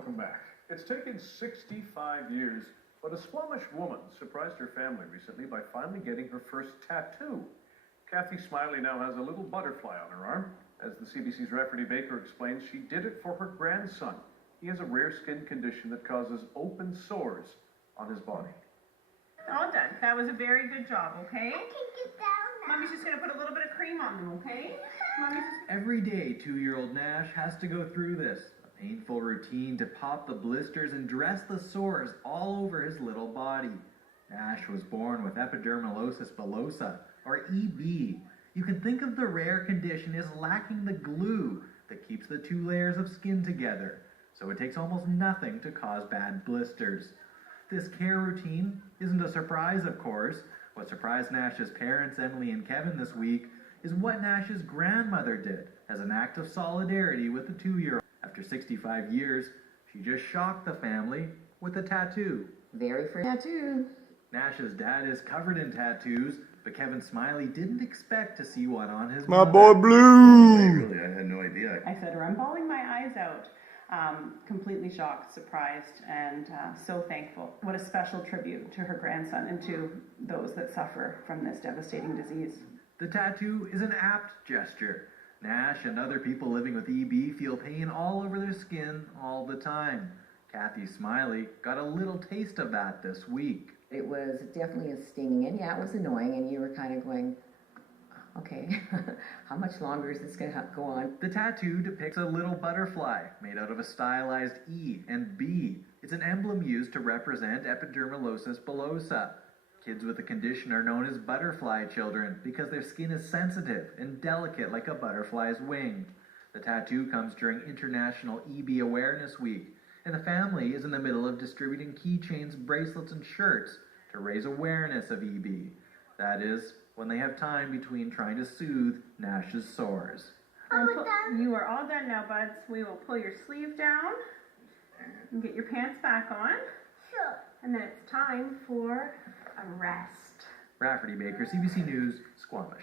Welcome back. It's taken 65 years, but a Squamish woman surprised her family recently by finally getting her first tattoo. Kathy Smiley now has a little butterfly on her arm. As the CBC's Rafferty Baker explains, she did it for her grandson. He has a rare skin condition that causes open sores on his body. All done. That was a very good job, okay? I can get down now. Mommy's just going to put a little bit of cream on them, okay? Every day, 2-year-old Nash has to go through this. A painful routine to pop the blisters and dress the sores all over his little body. Nash was born with epidermolysis bullosa, or EB. You can think of the rare condition as lacking the glue that keeps the two layers of skin together, so it takes almost nothing to cause bad blisters. This care routine isn't a surprise, of course. What surprised Nash's parents, Emily and Kevin, this week is what Nash's grandmother did as an act of solidarity with the 2-year-old. After 65 years, she just shocked the family with a tattoo. Very first tattoo. Nash's dad is covered in tattoos, but Kevin Smiley didn't expect to see one on his My mother. boy Blue! Really, I had no idea. I said, I'm bawling my eyes out. Completely shocked, surprised, and so thankful. What a special tribute to her grandson and to those that suffer from this devastating disease. The tattoo is an apt gesture. Nash and other people living with EB feel pain all over their skin all the time. Kathy Smiley got a little taste of that this week. It was definitely a stinging, and yeah, it was annoying, and you were kind of going, okay, how much longer is this going to go on? The tattoo depicts a little butterfly made out of a stylized E and B. It's an emblem used to represent epidermolysis bullosa. Kids with the condition are known as butterfly children because their skin is sensitive and delicate like a butterfly's wing. The tattoo comes during International EB Awareness Week, and the family is in the middle of distributing keychains, bracelets, and shirts to raise awareness of EB. That is, when they have time between trying to soothe Nash's sores. You are all done now, buds. We will pull your sleeve down and get your pants back on. Sure. And then it's time for a rest. Rafferty Baker, CBC News, Squamish.